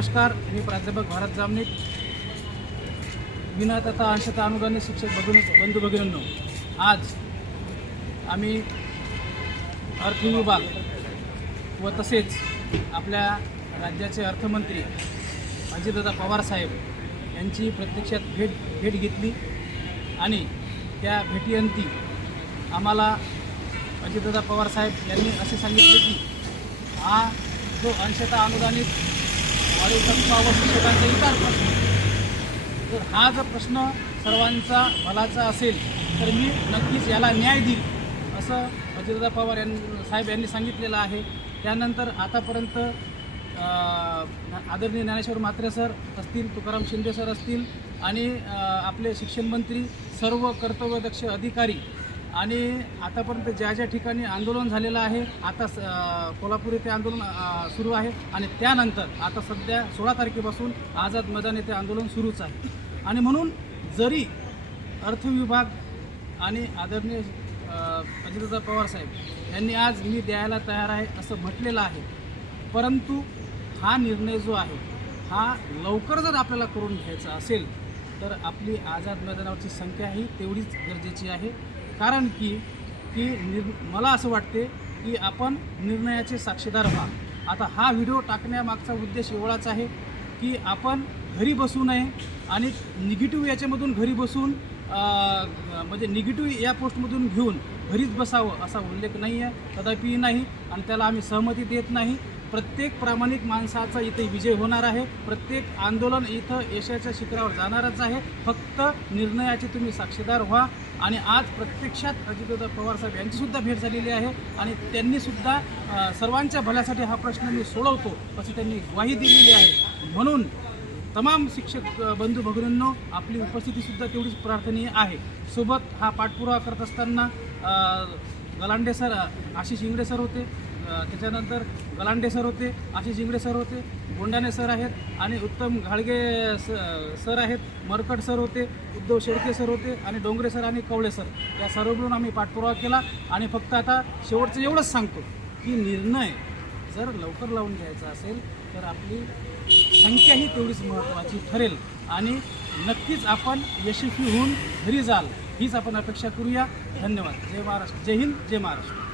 नमस्कार मी प्राध्यापक भारत जामनिक विना तथा अंशता अनुदानित शिक्षक भगिनी बंधू भगिनींनो आज आम्ही अर्थ व तसेच आपल्या राज्याचे अर्थमंत्री अजितदादा पवारसाहेब यांची प्रत्यक्षात भेट भेट घेतली आणि त्या भेटीअंती आम्हाला अजितदादा पवारसाहेब यांनी असे सांगितले की हा जो अंशता अनुदानित नागरिकत्व आवश्यकतांचा इतर प्रश्न तर हा जो प्रश्न सर्वांचा भलाचा असेल तर मी नक्कीच याला न्याय देईल असं अजितदा पवार यांनी साहेब यांनी सांगितलेलं आहे त्यानंतर आतापर्यंत आदरणीय ज्ञानेश्वर म्हात्रे सर असतील तुकाराम शिंदे सर असतील आणि आपले शिक्षण मंत्री सर्व कर्तव्यदक्ष अधिकारी आणि आतापर्यंत ज्या ज्या ठिकाणी आंदोलन झालेलं आहे आता स कोल्हापूर येथे आंदोलन सुरू आहे आणि त्यानंतर आता सध्या सोळा तारखेपासून आझाद मैदान येथे आंदोलन सुरूच आहे आणि म्हणून जरी अर्थ विभाग आणि आदरणीय अजितदा साहेब यांनी आज मी द्यायला तयार आहे असं म्हटलेलं आहे परंतु हा निर्णय जो आहे हा लवकर जर आपल्याला करून घ्यायचा असेल तर आपली आझाद मैदानावरची संख्या ही तेवढीच गरजेची आहे कारण की की निर् मला असं वाटते की आपण निर्णयाचे साक्षीदार व्हा आता हा व्हिडिओ टाकण्यामागचा उद्देश एवढाच आहे की आपण घरी बसू नये आणि निगेटिव्ह याच्यामधून घरी बसून म्हणजे निगेटिव्ह या पोस्टमधून घेऊन घरीच बसावं असा उल्लेख नाही आहे कदापि नाही आणि त्याला आम्ही सहमती देत नाही प्रत्येक प्रामाणिक माणसाचा इथे विजय होणार आहे प्रत्येक आंदोलन इथं यशाच्या शिखरावर जाणारच आहे फक्त निर्णयाचे तुम्ही साक्षीदार व्हा आणि आज प्रत्यक्षात अजितदादा पवारसाहेब यांचीसुद्धा भेट झालेली आहे आणि त्यांनीसुद्धा सर्वांच्या भल्यासाठी हा प्रश्न मी सोडवतो अशी त्यांनी ग्वाही दिलेली आहे म्हणून तमाम शिक्षक बंधू भगिनींनो आपली उपस्थितीसुद्धा तेवढीच प्रार्थनीय आहे सोबत हा पाठपुरावा करत असताना गलांडे सर आशिष इंगडे सर होते त्याच्यानंतर गलांडे सर होते आशिष इंगडे सर होते गोंडाने सर आहेत आणि उत्तम घाळगे स सर आहेत मरकट सर होते उद्धव शेडके सर होते आणि डोंगरे सर आणि कवळे सर या सर्व मिळून आम्ही पाठपुरावा केला आणि फक्त आता शेवटचं एवढंच सांगतो की निर्णय जर लवकर लावून घ्यायचा असेल तर आपली संख्या ही तेवढीच महत्त्वाची ठरेल आणि नक्कीच आपण यशस्वी होऊन घरी जाल हीच आपण अपेक्षा करूया धन्यवाद जय महाराष्ट्र जय हिंद जय महाराष्ट्र